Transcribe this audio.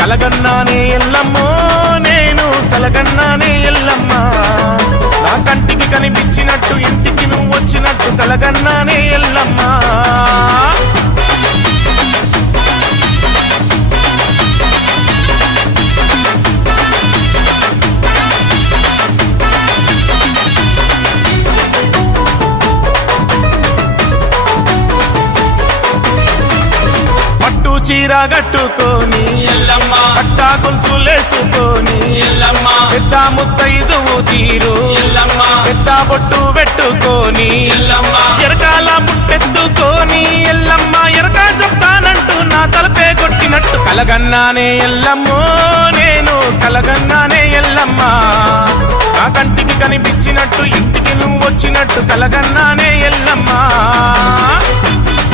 కలగన్నానే ఎల్లమ్మో నేను కలగన్నానే ఎల్లమ్మ నా కంటికి కనిపించినట్టు ఇంటికి నువ్వు వచ్చినట్టు కలగన్నానే ఎల్లమ్మ చీర కట్టుకొని ఎల్లమ్మ పట్టా గొలుసులేసుకొని ఎల్లమ్మ పెద్ద ముత్తైదువు తీరు ఎల్లమ్మ పెద్ద బొట్టు పెట్టుకొని ఎల్లమ్మ ఎరకాల ముట్టెత్తుకొని ఎల్లమ్మ ఎరకా చెప్తానంటూ నా తలపే కొట్టినట్టు కలగన్నానే ఎల్లమ్మో నేను కలగన్నానే ఎల్లమ్మ నా కంటికి కనిపించినట్టు ఇంటికి నువ్వు వచ్చినట్టు కలగన్నానే ఎల్లమ్మ